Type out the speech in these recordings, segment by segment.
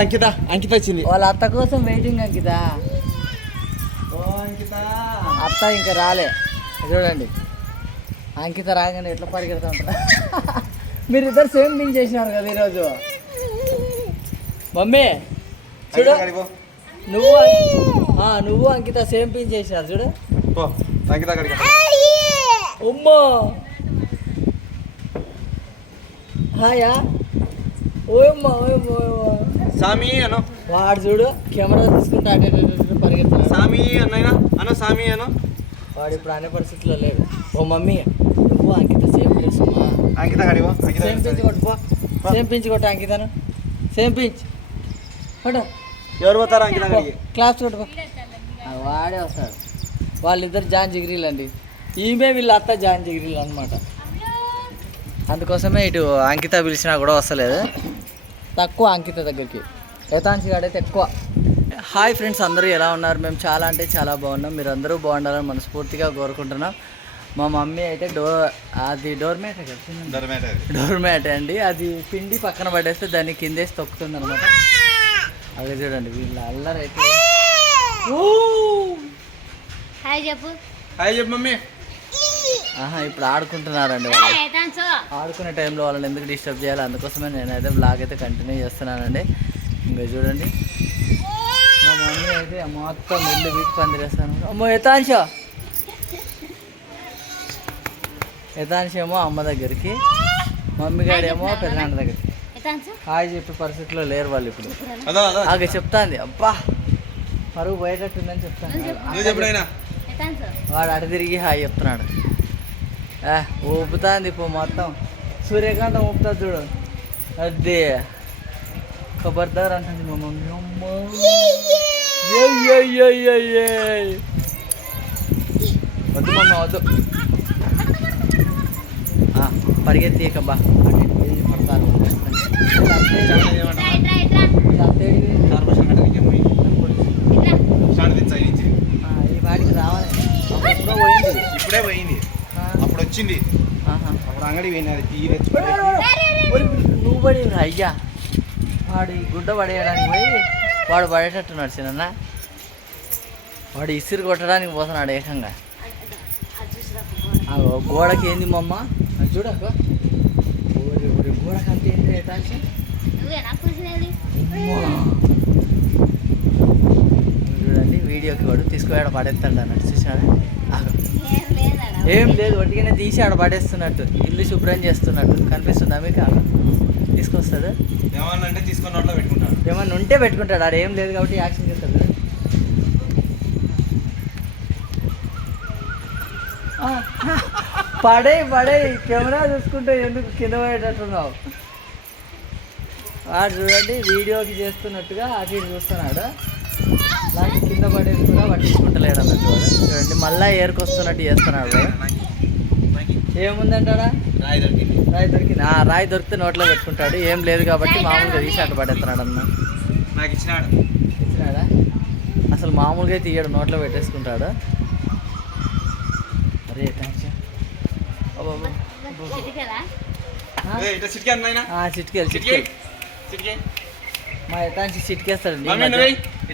అంకిత అంకిత వచ్చింది. వాళ్ళ అత్త కోసం వెయిటింగ్ అంకిత. అత్త ఇంకా రాలే. చూడండి. అంకిత రాగానే ఎట్లా పరిగెడతా ఉంటారు మీరు ఇద్దరు సేమ్ థింగ్ చేసినారు కదా ఈరోజు. మమ్మీ చూడు. నువ్వు నువ్వు అంకిత సేమ్ పింగ్ చేసినారు చూడు. అంకిత ఉమ్మో. హాయా ఓయమ్మ ఓయమ్మ ఓయమ్మ సామి అను. వాడు చూడు కెమెరా తీసుకుంటా అటు పరిగెత్తున్నాడు సామి అన్నైనా అను సామి అను. వాడు ఇప్పుడు అనే పరిస్థితిలో లేడు. ఓ మమ్మీ నువ్వు అంకిత సేమ్ చేస్తున్నా అంకిత సేమ్ పించ్ కొట్టు పో. సేమ్ పించ్ కొట్టు అంకితను. Same pinch. కొట్టు. ఎవరు పోతారా అంకిత క్లాస్ కొట్టు పో ఆ, వాడే వస్తాడు. వాళ్ళిద్దరు జాన్ జిగిరీలు అండి. ఈమె వీళ్ళ అత్త జాన్ జిగిరీలు అనమాట అందుకోసమే ఇటు అంకిత పిలిచినా కూడా వస్తలేదు. తక్కువ అంకిత దగ్గరికి. యథాంశి గాడైతే ఎక్కువ. హాయ్ ఫ్రెండ్స్ అందరూ ఎలా ఉన్నారు? మేము చాలా అంటే చాలా బాగున్నాం. మీరు అందరూ బాగుండాలని మనస్ఫూర్తిగా కోరుకుంటున్నాం. మా మమ్మీ అయితే డోర్ అది డోర్ మ్యాట్ కదా? డోర్ మ్యాట్ అండి. అది పిండి పక్కన పడేస్తే దాన్ని కిందేసి తొక్కుతుంది అనమాట అదే చూడండి వీళ్ళ అల్లరైతే. హాయ్ చెప్పు. హాయ్ చెప్పు మమ్మీ. ఆహా ఇప్పుడు ఆడుకుంటున్నారండి వాళ్ళు. ఏతాన్సో ఆడుకునే టైంలో వాళ్ళని ఎందుకు డిస్టర్బ్ చేయాలి? అందుకోసమే నేనైతే బ్లాగ్ అయితే కంటిన్యూ చేస్తున్నానండి. ఇంకా చూడండి. మా మమ్మీ అయితే మొత్తం ఇల్లు వీక్ పందిరేస్తాను. అమ్మో యథాంశ. యథాంశ ఏమో అమ్మ దగ్గరికి మమ్మీ గాడేమో పెద్దనాన్న దగ్గరికి. ఏతాన్సో హాయ్ చెప్పే పరిస్థితిలో లేరు వాళ్ళు ఇప్పుడు. ఆగే చెప్తాంది. అబ్బా పరుగు పోయేటట్టుందని చెప్తాను. నువ్వు చెప్పుడైనా ఏతాన్సో వాడు అటు తిరిగి హాయ్ చెప్తున్నాడు. ఊపుతాంది ఇప్పుడు మొత్తం సూర్యకాంతం ఊపుతుంది చూడు అదే ఖబర్దార్ అంటుంది మా మమ్మీ అమ్మ ఏయ్, ఏయ్, ఏయ్, ఏయ్, ఏయ్. వద్దు మమ్మీ వద్దు ఆ, పరిగెత్తి బా అటు ఇటు తిరిగి పడతారు ఇలా అత్తేడి- ఇట్రా ఇట్రా ఇట్రా ఇలా అత్తేడి కార్పొరేషన్ కట్టడానికి పోయి ఇట్రా స్టాండ్ తెచ్చా నుంచి ఆ, ఈ వాడికి రావాలి అప్పుడు ఎప్పుడో పోయింది ఇప్పుడే పోయింది ఆ, అప్పుడు వచ్చింది. ఆహా. అప్పుడు అంగడి పోయినది టీ నువ్వు పడి అయ్యా. వాడు గుడ్డ పడేయడానికి పోయి వాడు పడేటట్టున్నాడు చిన్న వాడు ఇసురు కొట్టడానికి పోతున్నాడు ఏకంగా. గోడకి ఏంది మమ్మ? అది చూడక. గోడకి అంత ఏంటి చూడండి వీడియోకి వాడు తీసుకుపోయాడు పడేస్తాడు అన్నట్టు చూసాడు ఏం లేదు ఒట్టిగానే తీసి ఆడ పడేస్తున్నట్టు. ఇల్లు శుభ్రం చేస్తున్నట్టు. కనిపిస్తుందా మీకు ఆడ? తీసుకొస్తాడు ఏమన్నా అంటే తీసుకొని నోట్లో పెట్టుకుంటాడు. ఏమన్నా ఉంటే పెట్టుకుంటాడు. ఆడ ఏం లేదు కాబట్టి యాక్షన్ చేస్తాడు పడే పడే కెమెరా చూసుకుంటే ఎందుకు కింద పడేటట్టున్నావు? వాడు చూడండి వీడియోకి చేస్తున్నట్టుగా అటు చూస్తున్నాడు? నాకు కింద పడేది కూడా పట్టించుకుంటలేడు అన్నట్టు. చూడండి మళ్ళా ఏరుకొస్తున్నట్టు చేస్తున్నాడు. ఏముందంటాడా? రాయి దొరికింది. రాయి దొరికింది. ఆ రాయి దొరికితే నోట్లో పెట్టుకుంటాడు. ఏం లేదు కాబట్టి మామూలుగా తీసి అట్ట పడేస్తున్నాడు అన్న. నాకు ఇచ్చినాడు. ఇచ్చినాడా? అసలు మామూలుగా తీయడు నోట్లో పెట్టేసుకుంటాడు. అరే థ్యాంక్స్ చిటికెలా? చిటికి అన్నైనా చిట్కేలు చిటికి. చిట్కేలు. చిటికి. మా ఎతాంచి చిట్కేస్తాడు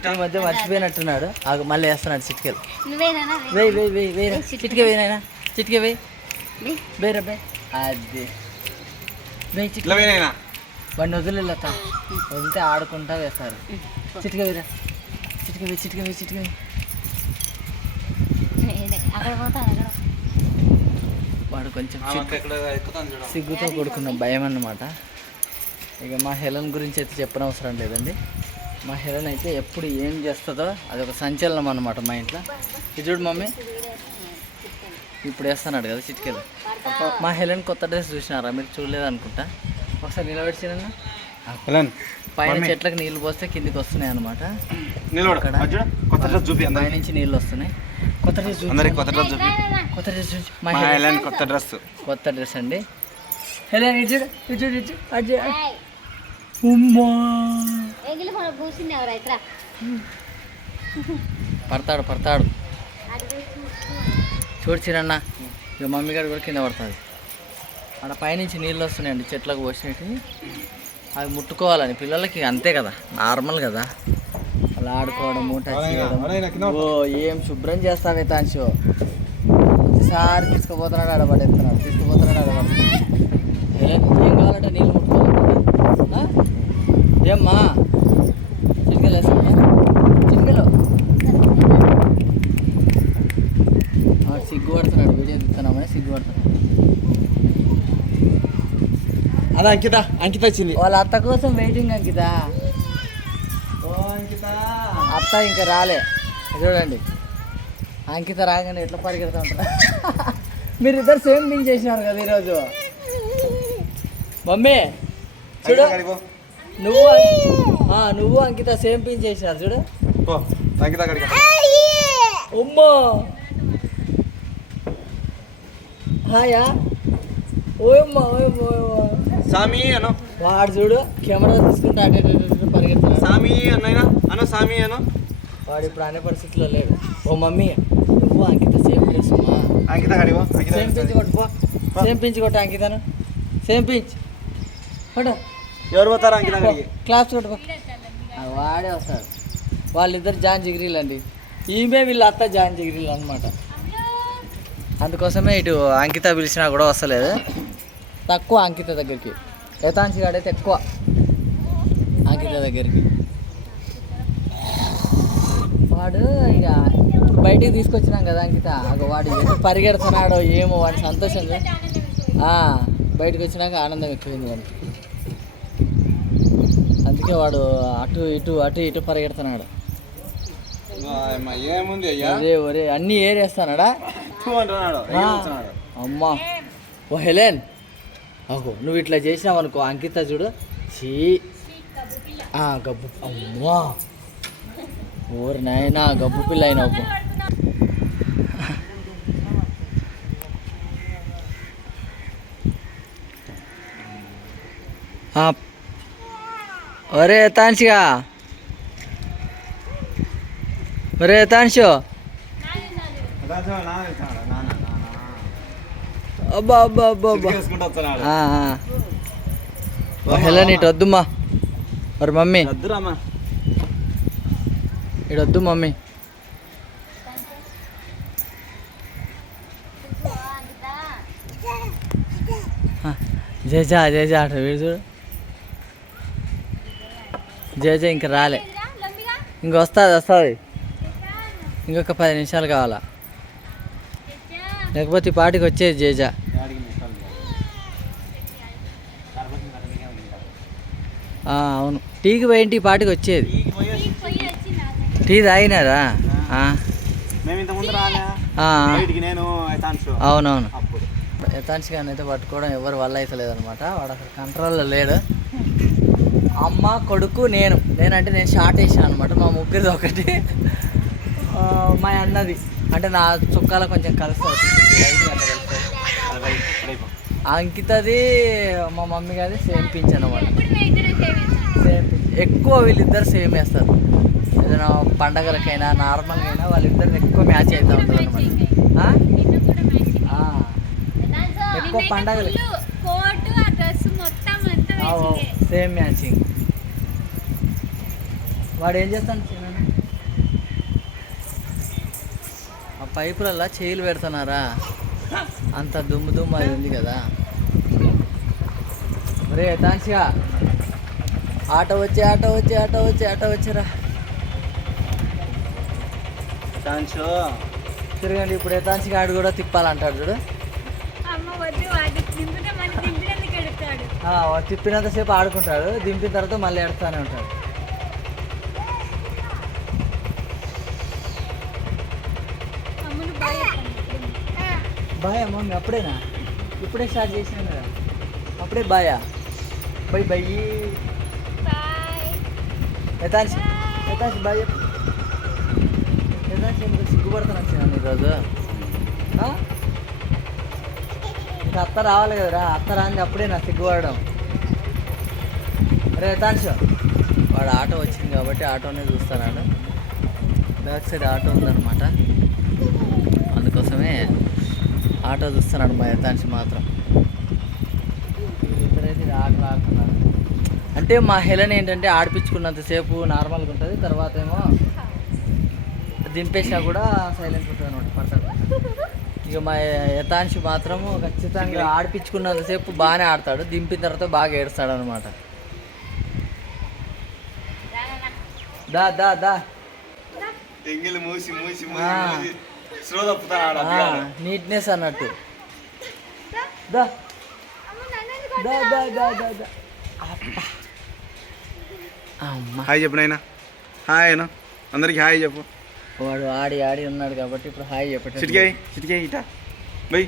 ఈ మధ్య మర్చిపోయినట్టున్నాడు. ఆగు మళ్ళీ వేస్తున్నాడు చిట్కేలు. వేయి వేయి వేయి వేయి చిట్కే? వేయినాయనా చిట్కే వేయి. వేరే బే అది. వేయి చిట్కే. పోయినైనా వాడిని వదిలేత వదిలితే ఆడుకుంటా వేస్తారు. చిటిక వేరా చిటిక వేయి చిటిక వేయి చిటిక వాడు కొంచెం సిగ్గుతో కూడుకున్న భయం అన్నమాట. ఇక మా హెలన్ గురించి అయితే చెప్పనవసరం లేదండి. మా హెలన్ అయితే ఎప్పుడు ఏం చేస్తుందో అది ఒక సంచలనం అన్నమాట మా ఇంట్లో. ఇది చూడు మమ్మీ. ఇప్పుడు వేస్తున్నాడు కదా చిటికెలు. మా హెలెన్ కొత్త డ్రెస్ చూసినారా? మీరు చూడలేదు అనుకుంటా ఒకసారి నిలబెట్టిన హెలన్ పైన. చెట్లకు నీళ్ళు పోస్తే కిందికి వస్తున్నాయి అనమాట కొత్త డ్రెస్ చూపి అందరికి. పైనుంచి నీళ్ళు వస్తున్నాయి. కొత్త డ్రెస్. అందరికి కొత్త డ్రెస్ చూపి. కొత్త డ్రెస్ చూపించు. మా హెలెన్ కొత్త డ్రెస్. కొత్త డ్రెస్ అండి. హెలెన్ ఇటు. ఎగిలి మన కూర్చుంది ఎవరు పడతాడు పడతాడు. చూడు చిరన్న ఇక మమ్మీ గారు కూడా కింద పడుతుంది. ఆడ పైనుంచి నీళ్ళు వస్తున్నాయండి చెట్లకు పోసినట్టు. అవి ముట్టుకోవాలని పిల్లలకి అంతే కదా నార్మల్ కదా. అలా ఆడుకోవడము టచ్ చేయడం ఓ ఏం శుభ్రం చేస్తావే తాన్షో. ప్రతిసారి తీసుకుపోతున్నాడు ఆడబడేస్తున్నాడు తీసుకుపోతున్నాడు ఆడబడుతున్నాడు ఏం కావాలంటే నీళ్ళు ముట్టుకోవాలి? ఏమ్మా? అదే అంకిత అంకిత వచ్చింది. వాళ్ళ అత్త కోసం వెయిటింగ్ అంకిత. ఓ అంకిత. అత్త ఇంకా రాలే. చూడండి. అంకిత రాగానే ఎట్లా పరిగెడతా ఉంటారు మీరు ఇద్దరు సేమ్ థింగ్ చేసినారు కదా ఈరోజు. మమ్మీ చూడు. నువ్వు నువ్వు అంకిత సేమ్ పింగ్ చేసినారు చూడు. అంకిత ఉమ్మో హాయా ఓయమ్మా ఓయమ్మా ఓయమ్మా. సామి అను. వాడు చూడు కెమెరా తీసుకుంటా అటు పరిగెత్తున్నాడు సామి అన్నైనా అను సామి అను. వాడు ఇప్పుడు అనే పరిస్థితిలో లేడు. ఓ మమ్మీ నువ్వు Ankita same place Ankita Ankita same pinch కొట్టు పో. సేమ్ పించ్ కొట్టు అంకితను. Same pinch. కొట్టు ఎవరు పోతారు అంకిత క్లాస్ కొట్టు పో. ఆ, వాడే వస్తాడు. వాళ్ళిద్దరు జాన్ జిగిరీలు అండి ఈమె వీళ్ళ అత్త జాన్ జిగిరీలు అనమాట అందుకోసమే ఇటు అంకిత పిలిచినా కూడా వస్తలేదు. తక్కువ అంకిత దగ్గరికి. యథాంశి గాడైతే ఎక్కువ అంకిత దగ్గరికి. వాడు ఇక బయటికి తీసుకొచ్చినాం కదా అంకిత. అగ వాడు పరిగెడుతున్నాడో ఏమో వాడి సంతోషం బయటకు వచ్చినాక ఆనందం ఎక్కువైంది వాడికి. అందుకే వాడు అటు ఇటు అటు ఇటు పరిగెడుతున్నాడు. ఏముంది అయ్యా? ఒరే అన్నీ ఏరేస్తానాడా? అమ్మా. ఓ హెలెన్. అగో నువ్వు ఇట్లా చేసినావు అనుకో అంకిత చూడు. చీ. ఆ, గబ్బు. అమ్మా. ఓరి నాయనా గబ్బు పిల్ల అయినావు పో. ఆ, ఒరే తాన్షిగా. ఒరే తాన్షో. అబ్బా అబ్బా అబ్బా అబ్బా. హెలెన్ ఇటు వద్దుమ్మా. మరి మమ్మీ? ఇటు వద్దు మమ్మీ. జేజా జేజా అటు వీడు చూడు. జేజా ఇంకా రాలే. ఇంక వస్తుంది వస్తుంది. ఇంకొక పది నిమిషాలు కావాలా? లేకపోతే పాటికి వచ్చేది జేజా ఆ, అవును. టీకి పోయింటి పాటికి వచ్చేది. టీ తాగినారా? అవునవును. యథాంశ్ గారిని అయితే పట్టుకోవడం ఎవరు వల్ల అయితే లేదనమాట. వాడు అసలు కంట్రోల్లో లేడు. అమ్మ కొడుకు నేను. నేనంటే నేను షార్ట్ వేసాను అనమాట. మా ముగ్గురిది ఒకటి. ఆ, మా అన్నది. అంటే నా చుక్కాల కొంచెం కలుస్తుంది అంకితది మా మమ్మీ గారి సేమ్ పింఛ్ అనమాట. ఎక్కువ వీళ్ళిద్దరు సేమ్ వేస్తారు. ఏదైనా పండగలకైనా నార్మల్గా అయినా వాళ్ళిద్దరు ఎక్కువ మ్యాచ్ అవుతూ ఉంటుంది అనమాట ఎక్కువ పండగలు. Same matching. వాడు ఏం చేస్తాను ఆ పైపులల్లా చేయిలు పెడుతున్నారా? అంత దుమ్ము దుమ్ము అది ఉంది కదా. ఒరే తాన్సిగా. ఆటో వచ్చి ఆటో వచ్చి ఆటో వచ్చి ఆటో వచ్చిరా. తిరగండి ఇప్పుడు యథాంశిగా ఆడు కూడా తిప్పాలంటాడు చూడు. అమ్మ వద్దు వాడి దింపితే మన దింపినందుకు ఎడుతాడు. ఆ, వాడు తిప్పినంతసేపు ఆడుకుంటాడు దింపిన తర్వాత మళ్ళీ ఎడతానే ఉంటాడు. బాయ్ మమ్మీ అప్పుడేనా? ఇప్పుడే స్టార్ట్ చేసినాం కదా. అప్పుడే బాయా bye bye. Bye Yathansh Yathansh bye చెప్పు. యథాంశ్ ఎందుకు సిగ్గుపడుతున్నా వచ్చినాను ఈరోజు? ఇంకా అత్త రావాలి కదరా అత్త రాంది అప్పుడే నా సిగ్గుపడడం అరే యథాంశ్ వాడు ఆటో వచ్చింది కాబట్టి ఆటోనే చూస్తున్నాడు బ్యాక్ సైడ్ ఆటో ఉందన్నమాట. అందుకోసమే ఆటో చూస్తున్నాడు మా యథాంశ్ మాత్రం. అంటే మా హెలన్ ఏంటంటే ఆడిపించుకున్నంతసేపు నార్మల్గా ఉంటుంది తర్వాత ఏమో దింపేసినా కూడా సైలెంట్ ఉంటుంది అనమాట పడతాడు ఇక మా యథాంశి మాత్రము ఖచ్చితంగా ఆడిపించుకున్నంతసేపు బాగానే ఆడతాడు దింపిన తర్వాత బాగా ఏడుస్తాడు అనమాట దా దా దా. మూసి మూసి. నీట్నెస్ అన్నట్టు. దా. దా. దా దా దా. హాయ్ చెప్పు నాయనా. హాయ్ అను. అందరికి హాయ్ చెప్పు. వాడు ఆడి ఆడి ఉన్నాడు కాబట్టి ఇప్పుడు హాయ్ చెప్పటం చిటికాయ్ చిటికాయ్ ఇట. బై.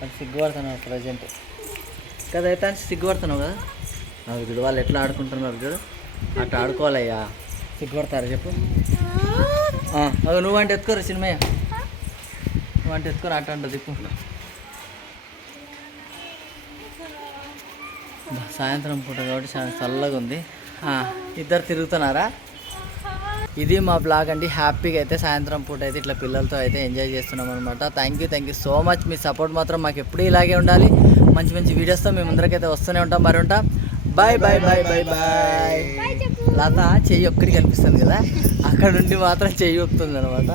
అది సిగ్గుపడుతున్నావు ప్రజెంట్. కదా అయితే అని సిగ్గుపడుతున్నావు కదా? చూడు వాళ్ళు ఎట్లా ఆడుకుంటున్నారు చూడు. అట్లా ఆడుకోవాలయ్యా. సిగ్గుపడతారా చెప్పు. అగో నువ్వు అంటే ఎత్తుకోరు సినిమయ్య నువ్వు అంటే ఎత్తుకొని అట్ట అంట బా, సాయంత్రం పూట కాబట్టి చాలా చల్లగా ఉంది. ఇద్దరు తిరుగుతున్నారా? ఇది మా బ్లాగ్ అండి. హ్యాపీగా అయితే సాయంత్రం పూట అయితే ఇట్లా పిల్లలతో అయితే ఎంజాయ్ చేస్తున్నాం అనమాట thank you thank you so much me support మాత్రం మాకు ఎప్పుడూ ఇలాగే ఉండాలి. మంచి మంచి వీడియోస్తో మేము ముందరకైతే వస్తూనే ఉంటాం. మరి ఉంటాం. Bye bye bye bye bye Latha చెయ్యి ఒక్కడికి కనిపిస్తుంది కదా? అక్కడ నుండి మాత్రం చెయ్యి ఒప్పుతుంది అనమాట